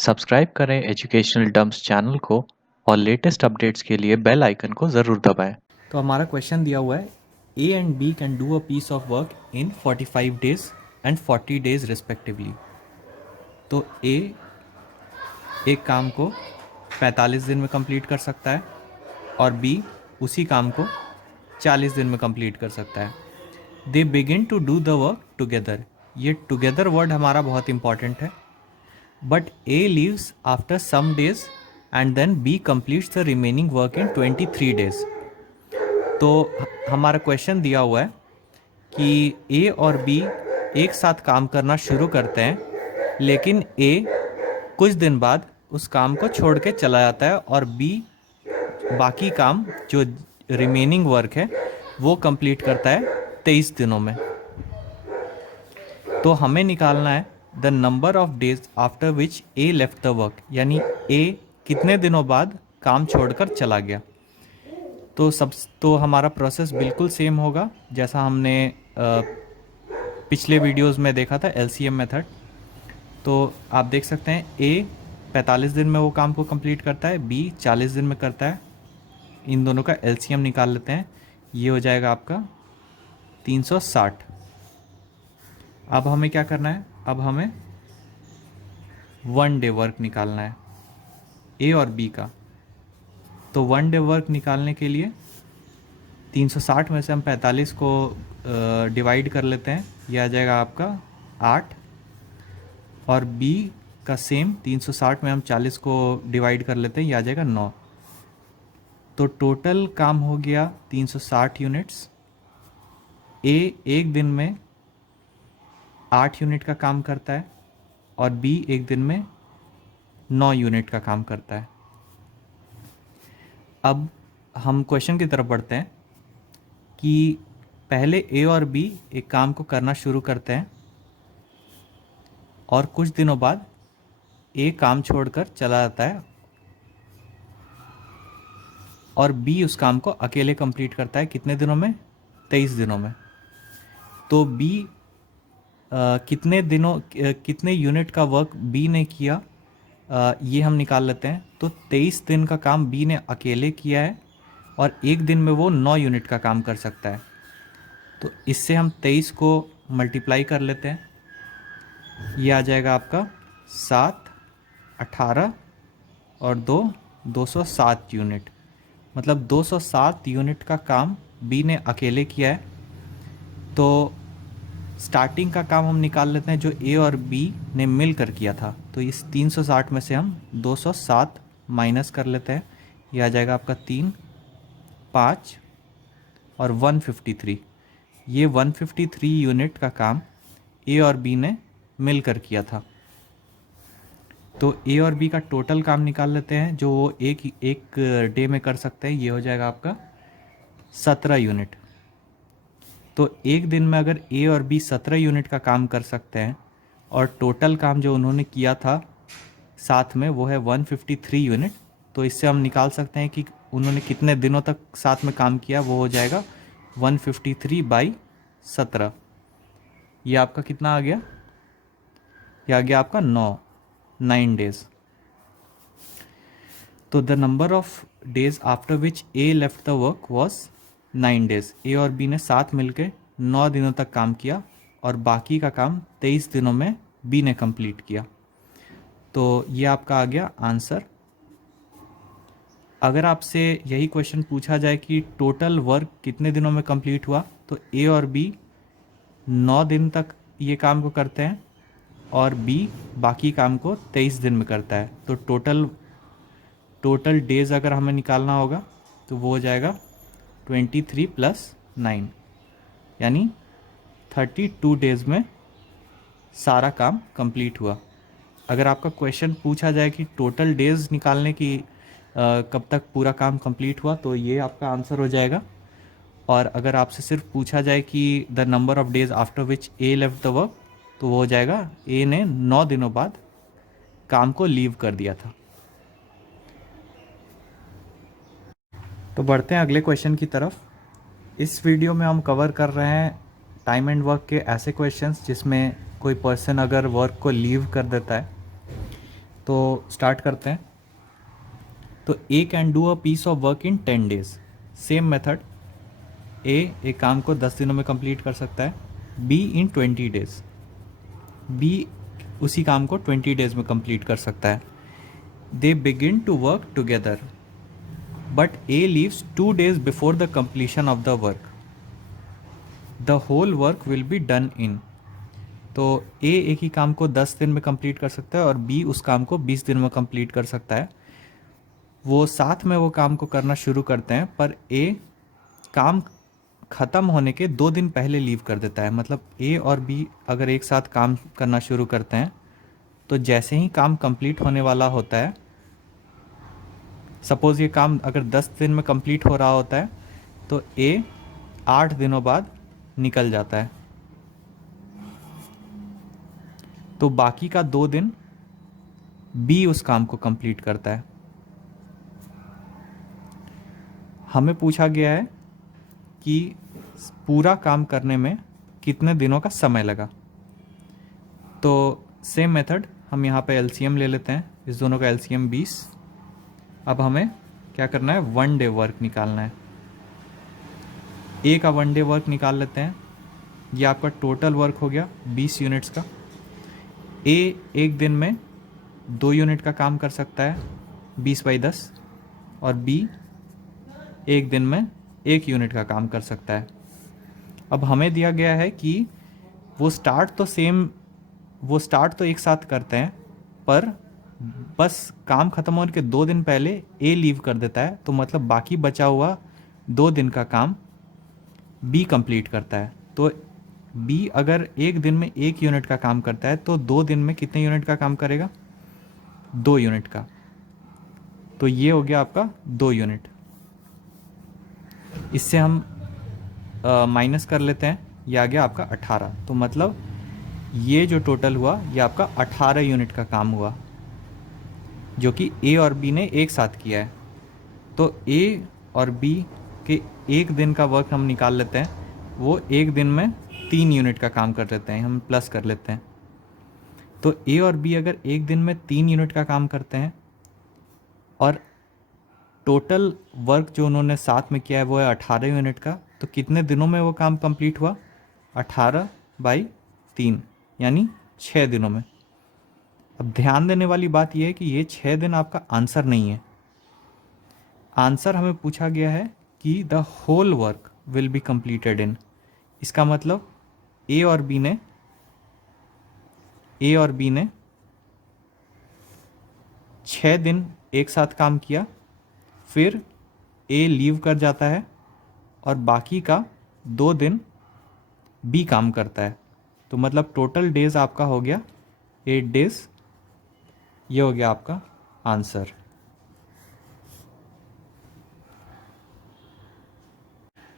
Subscribe करें educational dumps channel को और लेटेस्ट अपडेट्स के लिए बेल आइकन को ज़रूर दबाएं। तो हमारा क्वेश्चन दिया हुआ है a and b can do a piece of work in 45 days and 40 days respectively. तो ए एक काम को 45 दिन में कंप्लीट कर सकता है और बी उसी काम को 40 दिन में कंप्लीट कर सकता है। They begin to do the work together. ये टुगेदर वर्ड हमारा बहुत इंपॉर्टेंट है। But a leaves after some days and then b completes the remaining work in 23 days. तो हमारा क्वेश्चन दिया हुआ है कि ए और बी एक साथ काम करना शुरू करते हैं, लेकिन ए कुछ दिन बाद उस काम को छोड़ के चला जाता है और बी बाकी काम जो रिमेनिंग वर्क है वो कंप्लीट करता है 23 दिनों में। तो हमें निकालना है the number of days after which A left the work, यानी ए कितने दिनों बाद काम छोड़कर चला गया। तो हमारा प्रोसेस बिल्कुल सेम होगा जैसा हमने पिछले वीडियोस में देखा था, एलसीएम मेथड। तो आप देख सकते हैं ए 45 दिन में वो काम को कंप्लीट करता है, बी 40 दिन में करता है। इन दोनों का एलसीएम निकाल लेते हैं, ये हो जाएगा आपका 360। अब हमें क्या करना है, अब हमें 1 डे वर्क निकालना है ए और बी का। तो 1 डे वर्क निकालने के लिए 360 में से हम 45 को डिवाइड कर लेते हैं, यह आ जाएगा आपका 8। और बी का सेम 360 में हम 40 को डिवाइड कर लेते हैं, यह आ जाएगा 9। तो टोटल काम हो गया 360 यूनिट्स। ए एक दिन में 8 यूनिट का काम करता है और बी एक दिन में 9 यूनिट का काम करता है। अब हम क्वेश्चन की तरफ बढ़ते हैं कि पहले ए और बी एक काम को करना शुरू करते हैं और कुछ दिनों बाद ए काम छोड़कर चला जाता है और बी उस काम को अकेले कंप्लीट करता है। कितने दिनों में? 23 दिनों में। तो बी कितने यूनिट का वर्क बी ने किया, ये हम निकाल लेते हैं। तो 23 दिन का काम बी ने अकेले किया है और एक दिन में वो 9 यूनिट का काम कर सकता है। तो इससे हम 23 को मल्टीप्लाई कर लेते हैं, ये आ जाएगा आपका 7, 18 और 207 यूनिट। मतलब 207 यूनिट का काम बी ने अकेले किया है। तो स्टार्टिंग का काम हम निकाल लेते हैं जो ए और बी ने मिलकर किया था। तो इस 360 में से हम 207 माइनस कर लेते हैं, यह आ जाएगा आपका 3, 5 और 153। ये 153 यूनिट का काम ए और बी ने मिलकर किया था। तो ए और बी का टोटल काम निकाल लेते हैं जो वो एक डे में कर सकते हैं, ये हो जाएगा आपका 17 यूनिट। तो एक दिन में अगर ए और बी 17 यूनिट का काम कर सकते हैं और टोटल काम जो उन्होंने किया था साथ में वो है 153 यूनिट, तो इससे हम निकाल सकते हैं कि उन्होंने कितने दिनों तक साथ में काम किया। वो हो जाएगा 153/17। ये आपका कितना आ गया? ये आ गया आपका 9 डेज। तो the number of days after which A left the work was 9 days. A और बी ने साथ मिलकर 9 दिनों तक काम किया और बाकी का काम 23 दिनों में बी ने कंप्लीट किया। तो ये आपका आ गया आंसर। अगर आपसे यही क्वेश्चन पूछा जाए कि टोटल वर्क कितने दिनों में कंप्लीट हुआ, तो ए और बी 9 दिन तक ये काम को करते हैं और बी बाकी काम को 23 दिन में करता है। तो टोटल डेज अगर हमें निकालना होगा तो वो हो जाएगा 23 + 9, यानी 32 डेज़ में सारा काम कंप्लीट हुआ। अगर आपका क्वेश्चन पूछा जाए कि टोटल डेज़ निकालने की कब तक पूरा काम कंप्लीट हुआ, तो ये आपका आंसर हो जाएगा। और अगर आपसे सिर्फ पूछा जाए कि the number of days after which A left the work, तो वो हो जाएगा ए ने 9 दिनों बाद काम को लीव कर दिया था। तो बढ़ते हैं अगले क्वेश्चन की तरफ। इस वीडियो में हम कवर कर रहे हैं टाइम एंड वर्क के ऐसे क्वेश्चंस जिसमें कोई पर्सन अगर वर्क को लीव कर देता है तो स्टार्ट करते हैं। तो A can do a piece of work in 10 days. Same method, A एक काम को 10 दिनों में कंप्लीट कर सकता है, बी इन 20 डेज, बी उसी काम को 20 डेज में कंप्लीट कर सकता है। They begin to work together but a leaves 2 days before the completion of the work, the whole work will be done in. तो ए एक ही काम को 10 दिन में कंप्लीट कर सकता है और बी उस काम को 20 दिन में कंप्लीट कर सकता है। वो साथ में वो काम को करना शुरू करते हैं, पर ए काम ख़त्म होने के 2 दिन पहले लीव कर देता है। मतलब ए और बी अगर एक साथ काम करना शुरू करते हैं तो जैसे ही काम कंप्लीट होने वाला होता है, सपोज़ ये काम अगर 10 दिन में कंप्लीट हो रहा होता है तो ए 8 दिनों बाद निकल जाता है। तो बाकी का 2 दिन बी उस काम को कंप्लीट करता है। हमें पूछा गया है कि पूरा काम करने में कितने दिनों का समय लगा। तो सेम मेथड, हम यहाँ पे एलसीएम ले लेते हैं, इस दोनों का एलसीएम 20। अब हमें क्या करना है, 1 डे वर्क निकालना है। ए का 1 डे वर्क निकाल लेते हैं। ये आपका टोटल वर्क हो गया 20 यूनिट्स का। ए एक दिन में 2 यूनिट का काम कर सकता है 20/10, और बी एक दिन में 1 यूनिट का काम कर सकता है। अब हमें दिया गया है कि वो स्टार्ट तो एक साथ करते हैं, पर बस काम ख़त्म होने के 2 दिन पहले ए लीव कर देता है। तो मतलब बाकी बचा हुआ 2 दिन का काम बी कंप्लीट करता है। तो बी अगर एक दिन में 1 यूनिट का काम करता है तो 2 दिन में कितने यूनिट का काम करेगा, 2 यूनिट का। तो ये हो गया आपका 2 यूनिट। इससे हम माइनस कर लेते हैं, ये आ गया आपका 18। तो मतलब ये जो टोटल हुआ ये आपका 18 यूनिट का काम हुआ, जो कि ए और बी ने एक साथ किया है। तो ए और बी के एक दिन का वर्क हम निकाल लेते हैं, वो एक दिन में 3 यूनिट का काम कर लेते हैं, हम प्लस कर लेते हैं। तो ए और बी अगर एक दिन में 3 यूनिट का काम करते हैं और टोटल वर्क जो उन्होंने साथ में किया है वो है 18 यूनिट का, तो कितने दिनों में वो काम कंप्लीट हुआ, 18/3 यानी 6 दिनों में। अब ध्यान देने वाली बात यह है कि ये 6 दिन आपका आंसर नहीं है। आंसर हमें पूछा गया है कि the whole work will be completed in. इसका मतलब ए और बी ने 6 दिन एक साथ काम किया, फिर ए लीव कर जाता है और बाकी का 2 दिन बी काम करता है। तो मतलब टोटल डेज आपका हो गया 8 डेज। ये हो गया आपका आंसर।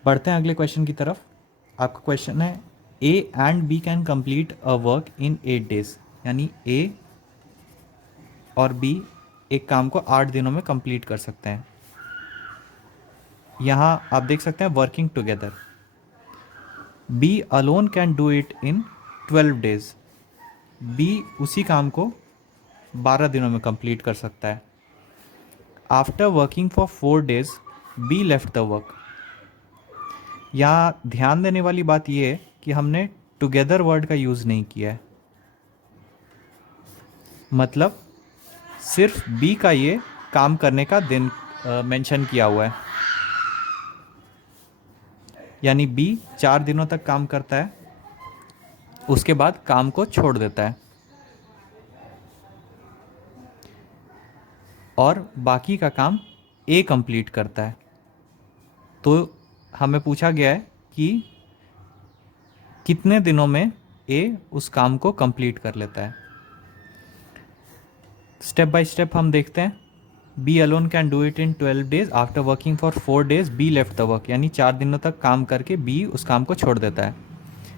बढ़ते हैं अगले क्वेश्चन की तरफ। आपका क्वेश्चन है a and b can complete a work in 8 days, यानी ए और बी एक काम को 8 दिनों में कंप्लीट कर सकते हैं। यहाँ आप देख सकते हैं working together. B alone can do it in 12 days. B उसी काम को 12 दिनों में कंप्लीट कर सकता है। After working for 4 days b left the work. यहाँ ध्यान देने वाली बात यह है कि हमने टुगेदर वर्ड का यूज़ नहीं किया है। मतलब सिर्फ बी का ये काम करने का दिन मेंशन किया हुआ है, यानी बी 4 दिनों तक काम करता है, उसके बाद काम को छोड़ देता है और बाकी का काम ए कंप्लीट करता है। तो हमें पूछा गया है कि कितने दिनों में ए उस काम को कंप्लीट कर लेता है। स्टेप बाय स्टेप हम देखते हैं। B alone can do it in 12 days after working for 4 days b left the work, यानी 4 दिनों तक काम करके बी उस काम को छोड़ देता है।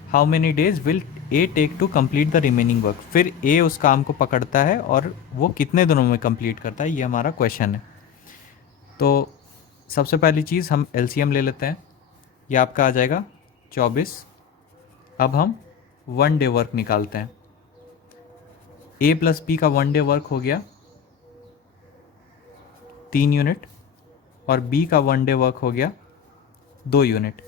How many days will a take to complete the remaining work. फिर ए उस काम को पकड़ता है और वो कितने दिनों में कंप्लीट करता है, ये हमारा क्वेश्चन है। तो सबसे पहली चीज़ हम एलसीएम ले लेते हैं। ये आपका आ जाएगा 24। अब हम 1 डे वर्क निकालते हैं। ए प्लस बी का 1 डे वर्क हो गया 3 यूनिट और बी का 1 डे वर्क हो गया 2 यूनिट।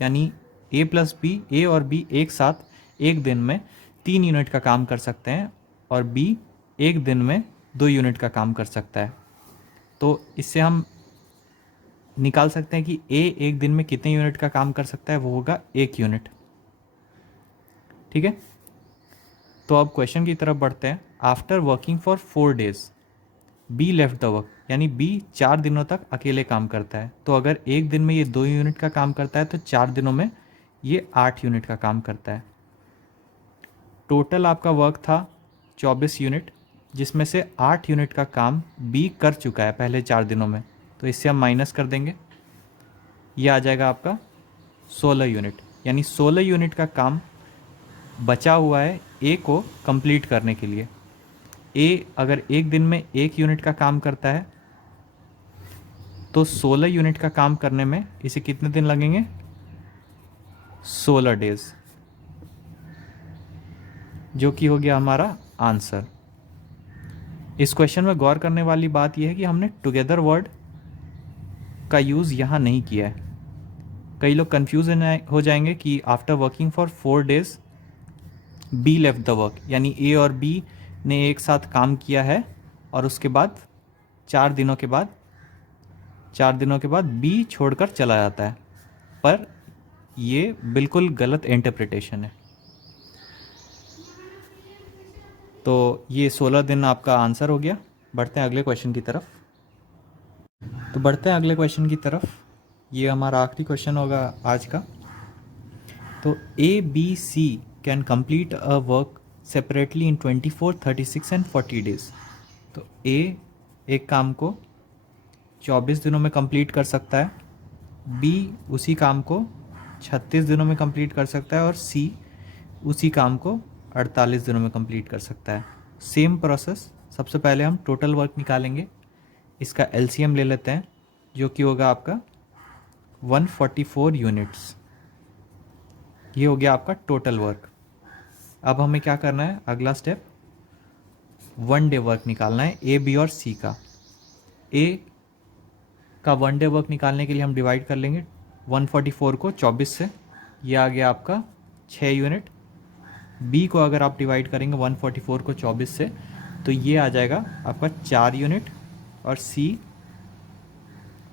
यानी ए प्लस बी, ए और बी एक साथ एक दिन में 3 यूनिट का काम कर सकते हैं और बी एक दिन में 2 यूनिट का काम कर सकता है। तो इससे हम निकाल सकते हैं कि ए एक दिन में कितने यूनिट का काम कर सकता है, वो होगा 1 यूनिट। ठीक है, तो अब क्वेश्चन की तरफ बढ़ते हैं। After working for 4 days b left the work, यानी बी 4 दिनों तक अकेले काम करता है। तो अगर एक दिन में ये 2 यूनिट का काम करता है तो 4 दिनों में ये 8 यूनिट का काम करता है। टोटल आपका वर्क था 24 यूनिट, जिसमें से 8 यूनिट का काम बी कर चुका है पहले 4 दिनों में। तो इससे हम माइनस कर देंगे, ये आ जाएगा आपका 16 यूनिट। यानी 16 यूनिट का काम बचा हुआ है ए को कंप्लीट करने के लिए। ए अगर एक दिन में 1 यूनिट का काम करता है तो 16 यूनिट का काम करने में इसे कितने दिन लगेंगे? 16 डेज, जो कि हो गया हमारा आंसर। इस क्वेश्चन में गौर करने वाली बात यह है कि हमने टुगेदर वर्ड का यूज़ यहाँ नहीं किया है। कई लोग कंफ्यूज हो जाएंगे कि after working for 4 days b left the work, यानी ए और बी ने एक साथ काम किया है और उसके बाद 4 दिनों के बाद बी छोड़कर चला जाता है। पर ये बिल्कुल गलत इंटरप्रिटेशन है। तो ये 16 दिन आपका आंसर हो गया। बढ़ते हैं अगले क्वेश्चन की तरफ। ये हमारा आखिरी क्वेश्चन होगा आज का। तो a b c can complete a work separately in 24, 36 and 40 days. तो ए एक काम को 24 दिनों में कंप्लीट कर सकता है, बी उसी काम को 36 दिनों में कंप्लीट कर सकता है और सी उसी काम को 48 दिनों में कंप्लीट कर सकता है। Same process. सबसे पहले हम टोटल वर्क निकालेंगे, इसका एलसीएम ले लेते हैं, जो कि होगा आपका 144 यूनिट्स। ये हो गया आपका टोटल वर्क। अब हमें क्या करना है, अगला स्टेप 1 डे वर्क निकालना है ए, बी और सी का। ए का 1 डे वर्क निकालने के लिए हम डिवाइड कर लेंगे 144 को 24 से, ये आ गया आपका 6 यूनिट। बी को अगर आप डिवाइड करेंगे 144 को 24 से तो ये आ जाएगा आपका 4 यूनिट, और सी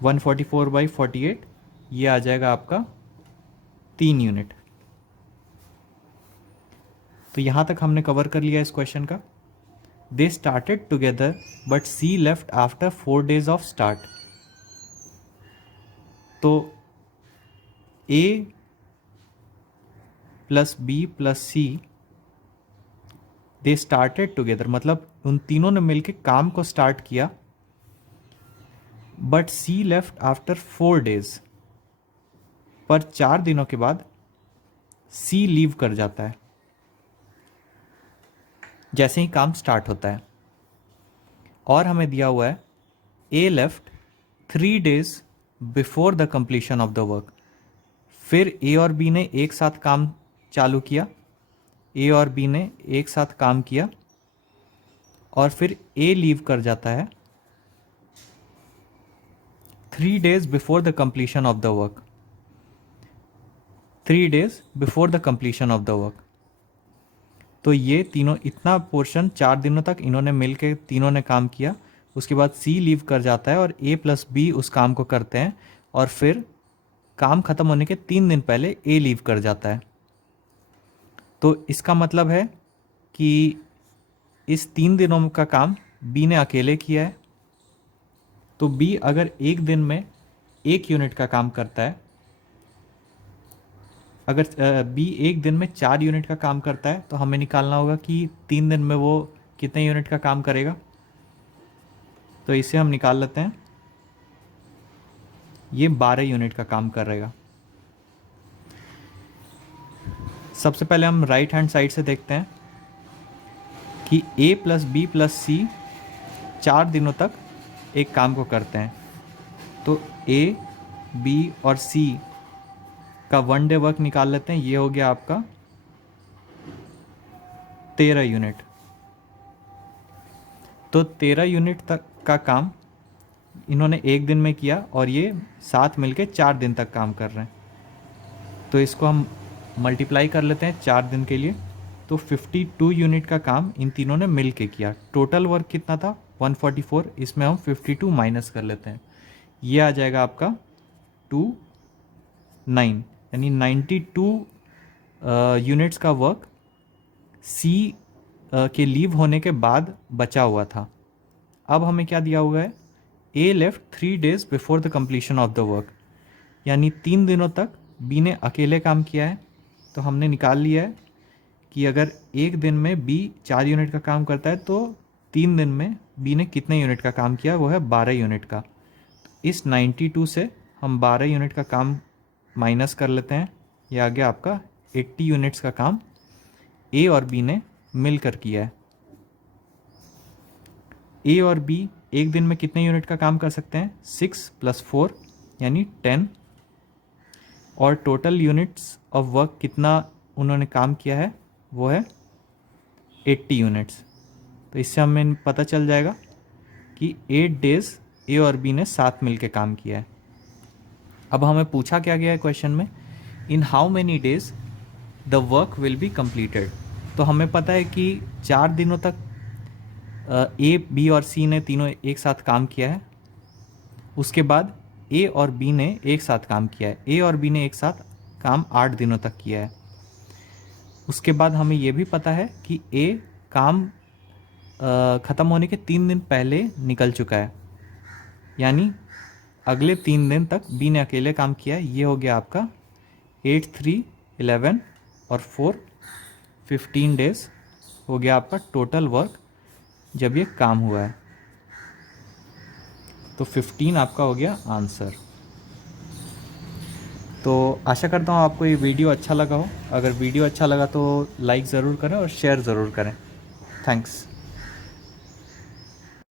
144/48 ये आ जाएगा आपका 3 यूनिट। तो यहाँ तक हमने कवर कर लिया इस क्वेश्चन का। They started together but C left after 4 days of start. तो A plus B plus C they started together, मतलब उन तीनों ने मिलकर काम को स्टार्ट किया, but C left after 4 days, पर 4 दिनों के बाद सी लीव कर जाता है जैसे ही काम स्टार्ट होता है। और हमें दिया हुआ है A left 3 days before the completion of the work. फिर ए और बी ने एक साथ काम चालू किया, ए और बी ने एक साथ काम किया और फिर ए लीव कर जाता है 3 days before the completion of the work. 3 days before the completion of the work. तो ये तीनों, इतना पोर्शन 4 दिनों तक इन्होंने मिलकर तीनों ने काम किया। उसके बाद सी लीव कर जाता है और ए प्लस बी उस काम को करते हैं, और फिर काम ख़त्म होने के 3 दिन पहले ए लीव कर जाता है। तो इसका मतलब है कि इस 3 दिनों का काम बी ने अकेले किया है। तो बी अगर एक दिन में 1 यूनिट का काम करता है, अगर बी एक दिन में 4 यूनिट का काम करता है, तो हमें निकालना होगा कि 3 दिन में वो कितने यूनिट का काम करेगा। तो इसे हम निकाल लेते हैं, ये 12 यूनिट का काम करेगा। सबसे पहले हम राइट हैंड साइड से देखते हैं कि ए प्लस बी प्लस सी 4 दिनों तक एक काम को करते हैं। तो ए, बी और सी का 1 डे वर्क निकाल लेते हैं, ये हो गया आपका 13 यूनिट। तो 13 यूनिट तक का काम इन्होंने एक दिन में किया और ये साथ मिलके 4 दिन तक काम कर रहे हैं। तो इसको हम मल्टीप्लाई कर लेते हैं 4 दिन के लिए। तो 52 यूनिट का काम इन तीनों ने मिल के किया। टोटल वर्क कितना था 144, इसमें हम 52 माइनस कर लेते हैं, ये आ जाएगा आपका 29, यानी 92 यूनिट्स का वर्क सी के लीव होने के बाद बचा हुआ था। अब हमें क्या दिया हुआ है, A left 3 days before the completion of the work, यानी 3 दिनों तक बी ने अकेले काम किया है। तो हमने निकाल लिया है कि अगर एक दिन में बी 4 यूनिट का काम करता है तो 3 दिन में बी ने कितने यूनिट का काम किया, वो है 12 यूनिट का। इस 92 से हम 12 यूनिट का काम माइनस कर लेते हैं, ये आ गया आपका 80 यूनिट्स का काम ए और बी ने मिलकर किया है। ए और बी एक दिन में कितने यूनिट का काम कर सकते हैं, 6 + 4 यानी 10, और टोटल यूनिट्स ऑफ वर्क कितना उन्होंने काम किया है, वो है 80 यूनिट्स। तो इससे हमें पता चल जाएगा कि 8 days ए और बी ने साथ मिलके काम किया है। अब हमें पूछा क्या गया है क्वेश्चन में, in how many days the work will be completed. तो हमें पता है कि 4 दिनों तक ए बी और सी ने तीनों एक साथ काम किया है। उसके बाद ए और बी ने एक साथ काम किया है, ए और बी ने एक साथ काम 8 दिनों तक किया है। उसके बाद हमें ये भी पता है कि ए काम ख़त्म होने के 3 दिन पहले निकल चुका है, यानी अगले 3 दिन तक बी ने अकेले काम किया है। ये हो गया आपका 8, 3, 11 और 4, 15 डेज हो गया आपका टोटल वर्क जब ये काम हुआ है। तो 15 आपका हो गया आंसर। तो आशा करता हूँ आपको ये वीडियो अच्छा लगा हो। अगर वीडियो अच्छा लगा तो लाइक ज़रूर करें और शेयर ज़रूर करें। थैंक्स।